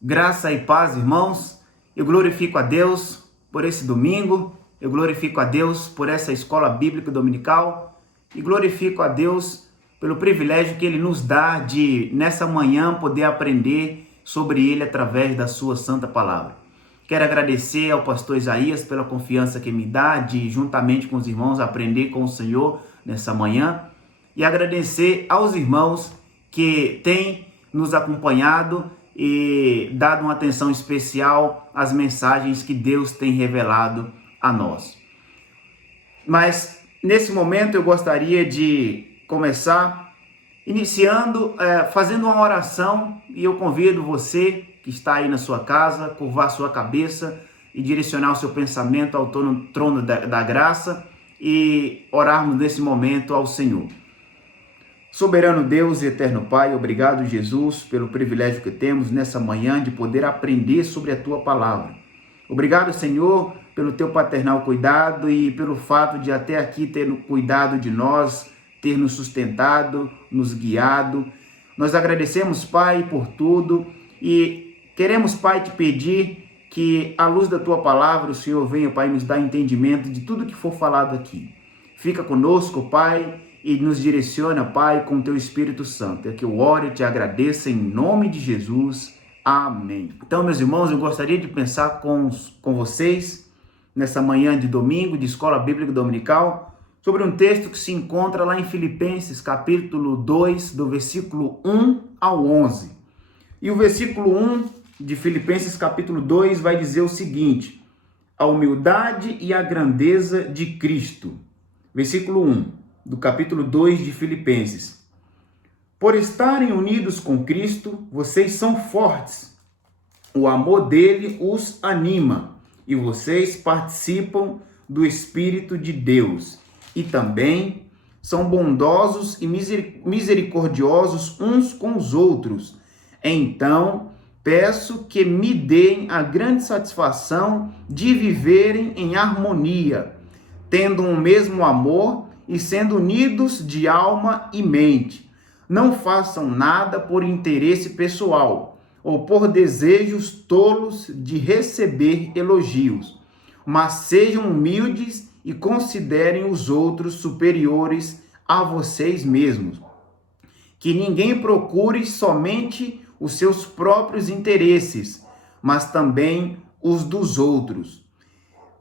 Graça e paz, irmãos. Eu glorifico a Deus por esse domingo, eu glorifico a Deus por essa escola bíblica dominical e glorifico a Deus pelo privilégio que Ele nos dá de, nessa manhã, poder aprender sobre Ele através da sua santa palavra. Quero agradecer ao pastor Isaías pela confiança que me dá de, juntamente com os irmãos, aprender com o Senhor nessa manhã e agradecer aos irmãos que têm nos acompanhado e dado uma atenção especial às mensagens que Deus tem revelado a nós. Mas nesse momento eu gostaria de começar fazendo uma oração, e eu convido você que está aí na sua casa, curvar sua cabeça e direcionar o seu pensamento ao trono da graça e orarmos nesse momento ao Senhor. Soberano Deus e eterno Pai, obrigado, Jesus, pelo privilégio que temos nessa manhã de poder aprender sobre a Tua palavra. Obrigado, Senhor, pelo Teu paternal cuidado e pelo fato de até aqui ter cuidado de nós, ter nos sustentado, nos guiado. Nós agradecemos, Pai, por tudo e queremos, Pai, te pedir que, à luz da Tua palavra, o Senhor venha, Pai, nos dar entendimento de tudo que for falado aqui. Fica conosco, Pai, e nos direciona, Pai, com o Teu Espírito Santo. É que eu oro e te agradeço em nome de Jesus. Amém. Então, meus irmãos, eu gostaria de pensar com vocês, nessa manhã de domingo, de Escola Bíblica Dominical, sobre um texto que se encontra lá em Filipenses, capítulo 2, do versículo 1 ao 11. E o versículo 1 de Filipenses, capítulo 2, vai dizer o seguinte: a humildade e a grandeza de Cristo. Versículo 1. Do capítulo 2 de Filipenses. Por estarem unidos com Cristo, vocês são fortes. O amor dele os anima e vocês participam do Espírito de Deus. E também são bondosos e misericordiosos uns com os outros. Então, peço que me deem a grande satisfação de viverem em harmonia, tendo um mesmo amor e sendo unidos de alma e mente. Não façam nada por interesse pessoal ou por desejos tolos de receber elogios, mas sejam humildes e considerem os outros superiores a vocês mesmos. Que ninguém procure somente os seus próprios interesses, mas também os dos outros.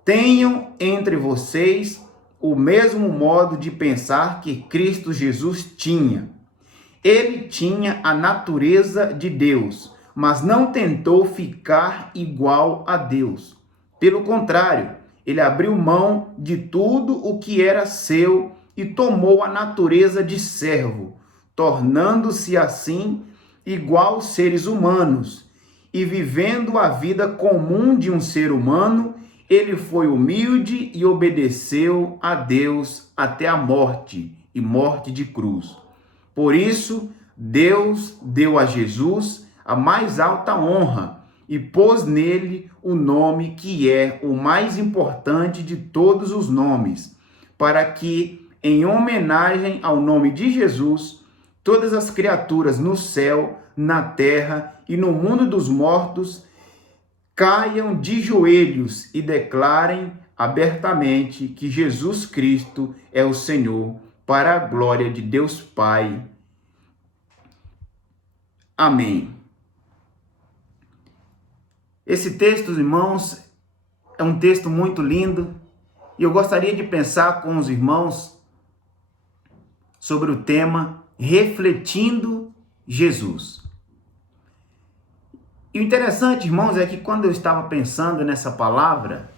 Tenham entre vocês o mesmo modo de pensar que Cristo Jesus tinha. Ele tinha a natureza de Deus, mas não tentou ficar igual a Deus. Pelo contrário, ele abriu mão de tudo o que era seu e tomou a natureza de servo, tornando-se assim igual aos seres humanos. E vivendo a vida comum de um ser humano, ele foi humilde e obedeceu a Deus até a morte, e morte de cruz. Por isso, Deus deu a Jesus a mais alta honra e pôs nele o nome que é o mais importante de todos os nomes, para que, em homenagem ao nome de Jesus, todas as criaturas no céu, na terra e no mundo dos mortos caiam de joelhos e declarem abertamente que Jesus Cristo é o Senhor, para a glória de Deus Pai. Amém. Esse texto, irmãos, é um texto muito lindo e eu gostaria de pensar com os irmãos sobre o tema Refletindo Jesus. E o interessante, irmãos, é que quando eu estava pensando nessa palavra,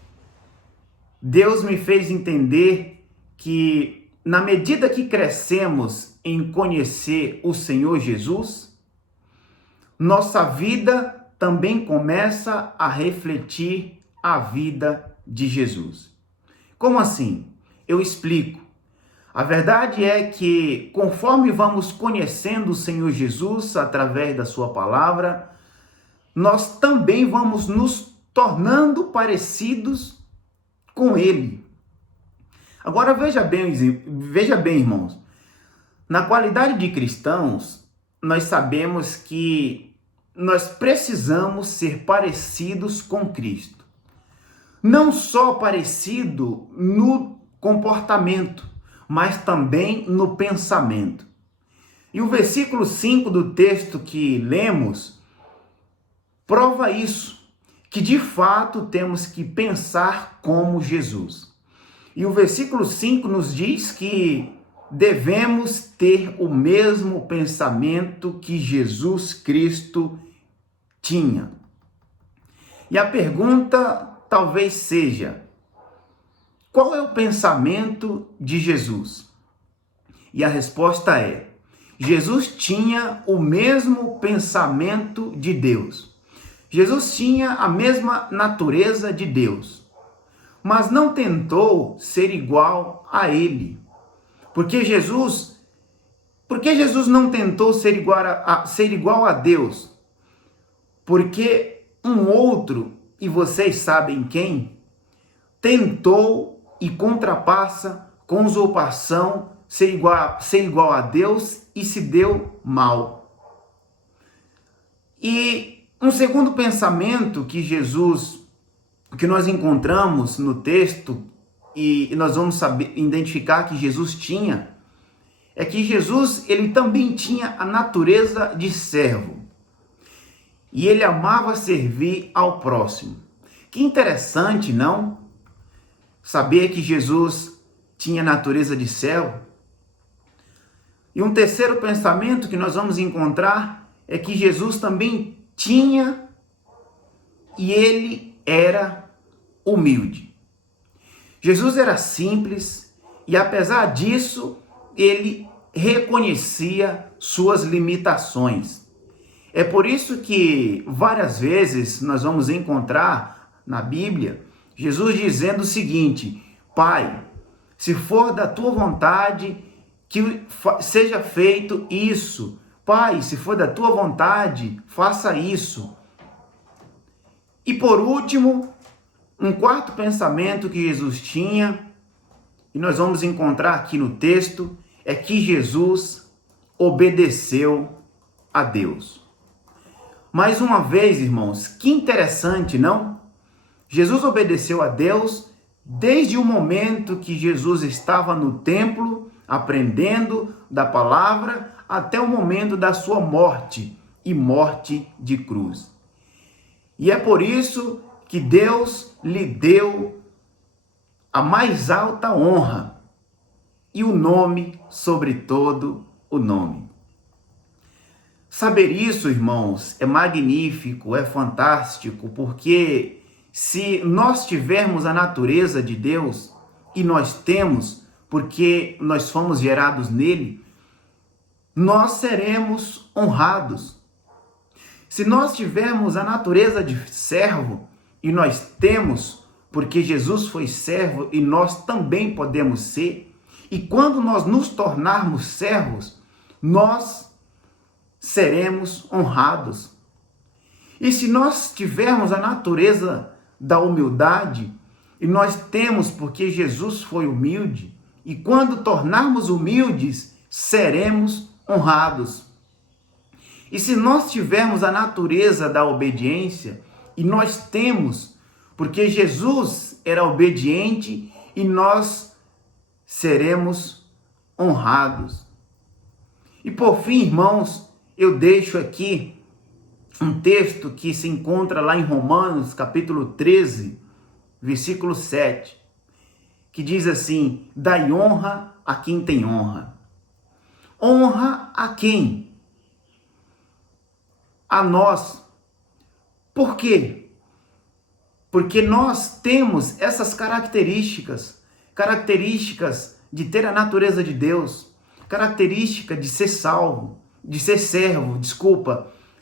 Deus me fez entender que, na medida que crescemos em conhecer o Senhor Jesus, nossa vida também começa a refletir a vida de Jesus. Como assim? Eu explico. A verdade é que, conforme vamos conhecendo o Senhor Jesus através da sua palavra, nós também vamos nos tornando parecidos com Ele. Agora veja bem, irmãos, na qualidade de cristãos, nós sabemos que nós precisamos ser parecidos com Cristo. Não só parecido no comportamento, mas também no pensamento. E o versículo 5 do texto que lemos prova isso, que de fato temos que pensar como Jesus. E o versículo 5 nos diz que devemos ter o mesmo pensamento que Jesus Cristo tinha. E a pergunta talvez seja: qual é o pensamento de Jesus? E a resposta é: Jesus tinha o mesmo pensamento de Deus. Jesus tinha a mesma natureza de Deus, mas não tentou ser igual a ele. Por que Jesus não tentou ser igual a Deus? Porque um outro, e vocês sabem quem, tentou e contrapassa com usurpação ser igual a Deus e se deu mal. E um segundo pensamento que nós encontramos no texto e nós vamos identificar que Jesus tinha, é que Jesus ele também tinha a natureza de servo. E ele amava servir ao próximo. Que interessante, não? Saber que Jesus tinha a natureza de servo. E um terceiro pensamento que nós vamos encontrar é que Jesus também tinha e ele era humilde. Jesus era simples e, apesar disso, ele reconhecia suas limitações. É por isso que várias vezes nós vamos encontrar na Bíblia Jesus dizendo o seguinte: Pai, se for da tua vontade, que seja feito isso. Pai, se for da tua vontade, faça isso. E por último, um quarto pensamento que Jesus tinha, e nós vamos encontrar aqui no texto, é que Jesus obedeceu a Deus. Mais uma vez, irmãos, que interessante, não? Jesus obedeceu a Deus desde o momento que Jesus estava no templo, aprendendo da palavra, até o momento da sua morte e morte de cruz. E é por isso que Deus lhe deu a mais alta honra e o nome sobre todo o nome. Saber isso, irmãos, é magnífico, é fantástico, porque se nós tivermos a natureza de Deus, e nós temos, porque nós fomos gerados nele, nós seremos honrados. Se nós tivermos a natureza de servo, e nós temos, porque Jesus foi servo e nós também podemos ser, e quando nós nos tornarmos servos, nós seremos honrados. E se nós tivermos a natureza da humildade, e nós temos porque Jesus foi humilde, e quando tornarmos humildes, seremos honrados. E se nós tivermos a natureza da obediência, e nós temos, porque Jesus era obediente, e nós seremos honrados. E por fim, irmãos, eu deixo aqui um texto que se encontra lá em Romanos, capítulo 13, versículo 7, que diz assim: dai honra a quem tem honra. Honra a quem? A nós. Por quê? Porque nós temos essas características de ter a natureza de Deus, característica de ser salvo, de ser servo,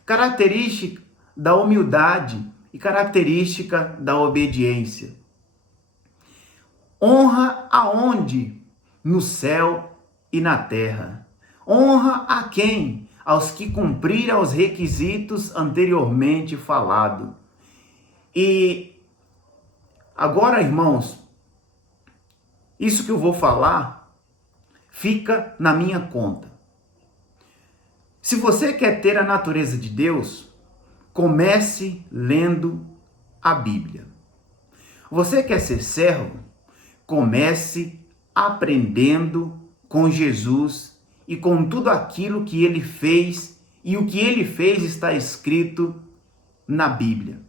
característica da humildade e característica da obediência. Honra aonde? No céu e na terra. Honra a quem? Aos que cumpriram os requisitos anteriormente falados. E agora, irmãos, isso que eu vou falar fica na minha conta. Se você quer ter a natureza de Deus, comece lendo a Bíblia. Você quer ser servo? Comece aprendendo com Jesus e com tudo aquilo que ele fez, e o que ele fez está escrito na Bíblia.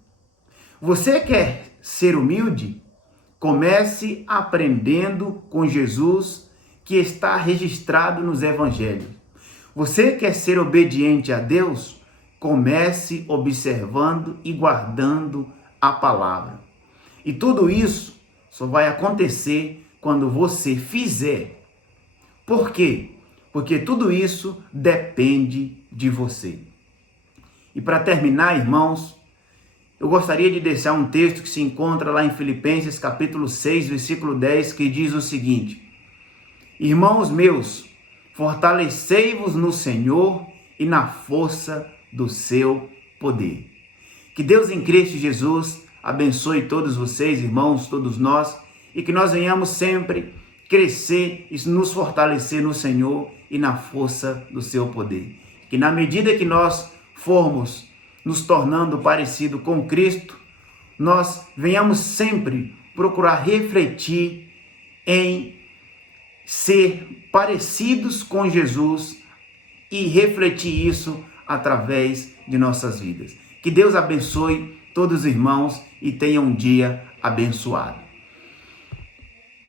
Você quer ser humilde? Comece aprendendo com Jesus, que está registrado nos evangelhos. Você quer ser obediente a Deus? Comece observando e guardando a palavra. E tudo isso só vai acontecer quando você fizer. Por quê? Porque tudo isso depende de você. E para terminar, irmãos, eu gostaria de deixar um texto que se encontra lá em Filipenses capítulo 6, versículo 10, que diz o seguinte: Irmãos meus, fortalecei-vos no Senhor e na força do seu poder. Que Deus em Cristo Jesus abençoe todos vocês, irmãos, todos nós, e que nós venhamos sempre crescer e nos fortalecer no Senhor e na força do seu poder. Que na medida que nós formos nos tornando parecido com Cristo, nós venhamos sempre procurar refletir em ser parecidos com Jesus e refletir isso através de nossas vidas. Que Deus abençoe todos os irmãos e tenha um dia abençoado.